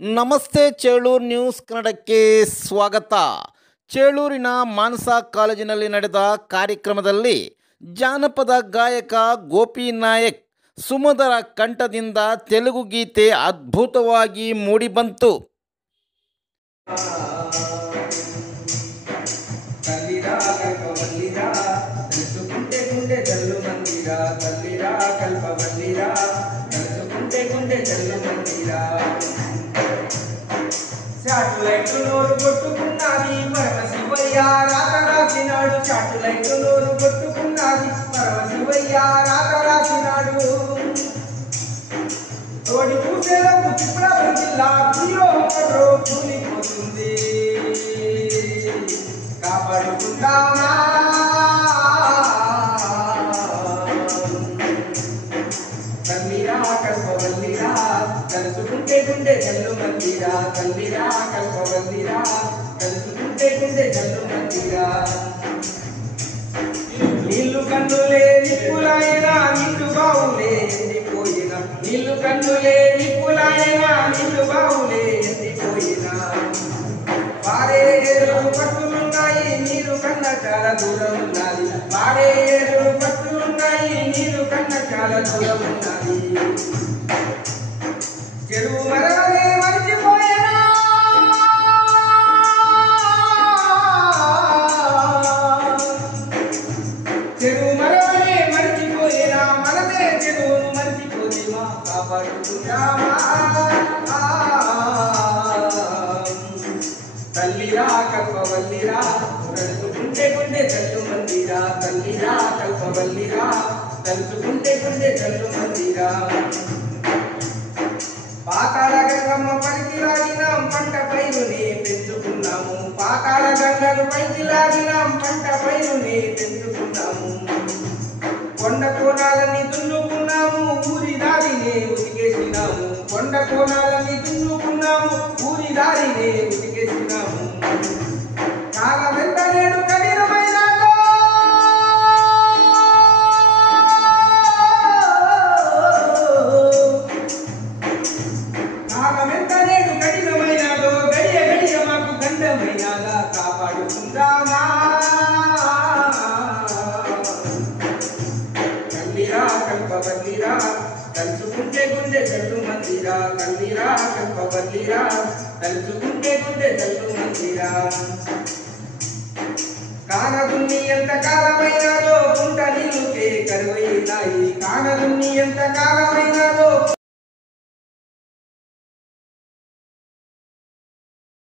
ನಮಸ್ತೆ ಚೇಳೂರು ನ್ಯೂಸ್ ಕನ್ನಡಕ್ಕೆ ಸ್ವಾಗತ. ಚೇಳೂರಿನ ಮಾನಸ ಕಾಲೇಜಿನಲ್ಲಿ ನಡೆದ ಕಾರ್ಯಕ್ರಮದಲ್ಲಿ ಜಾನಪದ ಗಾಯಕ ಗೋಪಿ ನಾಯಕ್ ಸುಮಧುರ ಕಂಠದಿಂದ ತೆಲುಗು ಗೀತೆ ಅದ್ಭುತವಾಗಿ ಮೂಡಿಬಂತು. చాటులైట్ నోరు కొట్టుకున్నది పరమశివయ్య రాత రాసినాడు. చాటులైట్ నోరు కొట్టుకున్నది పరమశివయ్య రాత రాసినాడు. తోడి పూసేలకు చిప్పుడపు జిల్లా హీరో కూలిపోతుంది. కాపాడుకుంటామా కల్లిరా కల్పవల్లిరా కలుసుకుంటే గుండె జల్లు మందిరా. కల్లిరా కల్పవల్లిరా కలుసుకుంటే గుండె జల్లు మందిరా. నీళ్లు కన్నులే నిప్పులాయనా నిండు బావులే ఎండిపోయినా. నీళ్లు కన్నులే నిప్పులాయనా నిండు బావులే ఎండిపోయినా. పారే ఏరులు పట్టులున్నాయి నీరు కన్న చాలా దూరం ఉన్నది. పారే ఏరులు పట్టులున్నాయి నీరు కన్న చాలా దూరం ఉన్నది. చెరువు మరవనే మరిచిపోయినా. చెరువు మరవనే మరిచిపోయినా మనమే చెరువును మరిచిపోతేమా. కాపాడుకుంటామా తల్లిరా కల్పవల్లిరా తలుచుకుంటే గుండె జల్లు మందిరా. తల్లిరా కల్పవల్లిరా తలుచుకుంటే గుండె జల్లు మందిరా. పాతాళ గంగమ్మ పైకి లాగినాం పంట పైరునే పెంచుకున్నాము. పాతాళ గంగను పైకి లాగినాం పంట పైరునే పెంచుకున్నాము. కొండ కోణాలని దున్నుకున్నాము ఊరి దారినే ఉతికేసినాము. కొండ కోణాలని దున్నుకున్నాము ఊరి దారినే ఉతికేసినాము. కాలమెంత నేడు కఠినమైనాదో కాలమెంత నేడు కఠినమైనాదో గడియ గడియ మాకు గండమైనాదా. కాపాడుకుందామా కల్లిరా కల్పవల్లిరా తలుచుకుంటే గుండె జల్లు మందిరా. కల్లిరా కల్పవల్లిరా తలుచుకుంటే గుండె జల్లు మందిరా. కానదున్ని ఎంత కాలమైనాదో గుంట నీళ్ళుకే కరువైనాయి. కానదున్ని ఎంత కాలమైనాదో